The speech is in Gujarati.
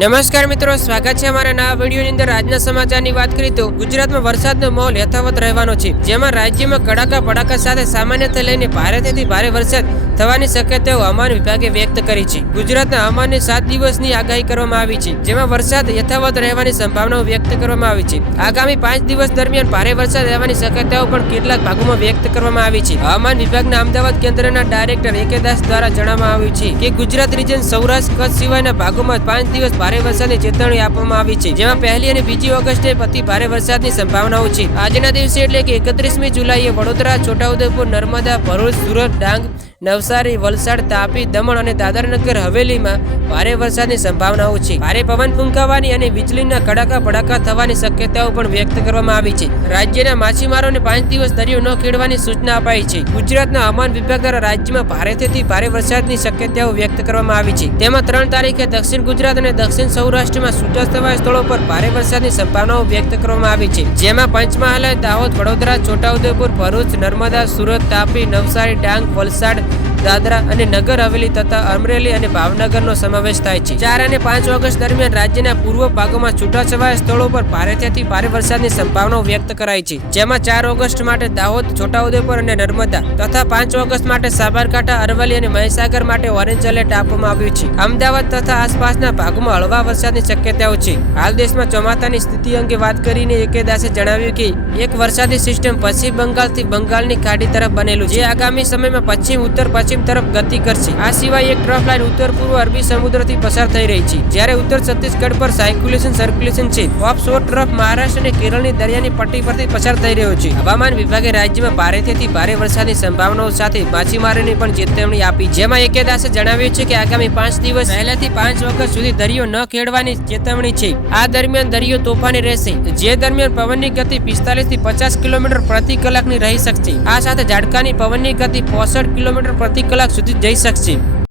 નમસ્કાર મિત્રો, સ્વાગત છે અમારા નવા વિડીયોની અંદર. આજના સમાચારની વાત કરીએ તો ગુજરાતમાં વરસાદનો માહોલ યથાવત રહેવાનો છે. જેમાં રાજ્યમાં કડાકા ભડાકા સાથે સામાન્યથી લઈને ભારેથી ભારે વરસાદ થવાની શક્યતાઓ હવામાન વિભાગે વ્યક્ત કરી છે. ગુજરાતના હવામાનની સાત દિવસની આગાહી કરવામાં આવી છે, જેમાં વરસાદ યથાવત રહેવાની સંભાવનાઓ વ્યક્ત કરવામાં આવી છે. આગામી પાંચ દિવસ દરમિયાન ભારે વરસાદ રહેવાની શક્યતાઓ પણ કેટલાક ભાગોમાં વ્યક્ત કરવામાં આવી છે. હવામાન વિભાગના અમદાવાદ કેન્દ્રના ડાયરેક્ટર એકે દાસ દ્વારા જણાવવામાં આવ્યું છે કે ગુજરાત રિજન સૌરાષ્ટ્ર કચ્છ સિવાયના ભાગોમાં પાંચ દિવસ ભારે વરસાદની ચેતવણી આપવામાં આવી છે, જેમાં પહેલી અને બીજી ઓગસ્ટે અતિ ભારે વરસાદની સંભાવનાઓ છે. આજના દિવસે એટલે કે એકત્રીસમી જુલાઈએ વડોદરા, છોટાઉદેપુર, નર્મદા, ભરૂચ, સુરત, ડાંગ નવસારી, વલસાડ, તાપી, દમણ અને દાદરનગર હવેલીમાં ભારે વરસાદની સંભાવનાઓ છે. ભારે પવન ફૂંકાવાની અને વીજળીના કડાકા ભડાકા થવાની શક્યતાઓ પણ વ્યક્ત કરવામાં આવી છે. રાજ્યના માછીમારોને પાંચ દિવસ દરિયો ન ખેડવાની સૂચના અપાઈ છે. ગુજરાતના હવામાન વિભાગ દ્વારા રાજ્યમાં ભારેથી ભારે વરસાદની શક્યતાઓ વ્યક્ત કરવામાં આવી છે. તેમાં ત્રણ તારીખે દક્ષિણ ગુજરાત અને દક્ષિણ સૌરાષ્ટ્રમાં સૂર્યાસ્તવાય સ્થળો પર ભારે વરસાદની સંભાવનાઓ વ્યક્ત કરવામાં આવી છે. જેમાં પંચમહાલ, દાહોદ, વડોદરા, છોટાઉદેપુર, ભરૂચ, નર્મદા, સુરત, તાપી, નવસારી, ડાંગ, વલસાડ દાદરા અને નગર હવેલી તથા અમરેલી અને ભાવનગરનો સમાવેશ થાય છે. ચાર અને પાંચ ઓગસ્ટ દરમિયાન રાજ્યના પૂર્વ ભાગોમાં છૂટાછવાયા સ્થળો પર ભારેથી ભારે વરસાદની સંભાવનાઓ વ્યક્ત કરાઈ છે. જેમાં ચાર ઓગસ્ટ માટે દાહોદ, છોટાઉદેપુર અને નર્મદા તથા પાંચ ઓગસ્ટ માટે સાબરકાંઠા, અરવલ્લી અને મહીસાગર માટે ઓરેન્જ એલર્ટ આપવામાં આવ્યું છે. અમદાવાદ તથા આસપાસના ભાગોમાં હળવા વરસાદની શક્યતાઓ છે. હાલ દેશમાં ચોમાસાની સ્થિતિ અંગે વાત કરીને એકે દાસે જણાવ્યું કે, એક વરસાદી સિસ્ટમ પશ્ચિમ બંગાળથી બંગાળની ખાડી તરફ બનેલું જે આગામી સમયમાં પશ્ચિમ, ઉત્તર પશ્ચિમ તરફ ગતિ કરશે. આ સિવાય એક ટ્રફ લાઇન ઉત્તર પૂર્વ અરબી સમુદ્રથી પસાર થઈ રહી છે. જ્યારે ઉત્તર છત્તીસગઢ પર સાયક્યુલેશન સર્ક્યુલેશન છે. ઓફ શોર ટ્રફ મહારાષ્ટ્ર અને કેરળની દરિયાની પટ્ટી પરથી પસાર થઈ રહ્યો છે. હવામાન વિભાગે રાજ્યમાં ભારેથી ભારે વરસાદની સંભાવનાઓ સાથે માછીમારોને પણ ચેતવણી આપી જેમાં એકે દાસે જણાવ્યું છે કે આગામી પાંચ દિવસ પહેલાથી પાંચ વખત સુધી દરિયો ન ખેડવાની ચેતવણી છે. આ દરમિયાન દરિયો તોફાની રહેશે. જે દરમિયાન પવનની ગતિ પિસ્તાલીસથી પચાસ કિલોમીટર પ્રતિ કલાકની રહી શકશે. આ સાથે ઝાડકાની પવનની ગતિ પોસઠ કિલોમીટર પ્રતિ કલાક સુધી જઈ શકશે.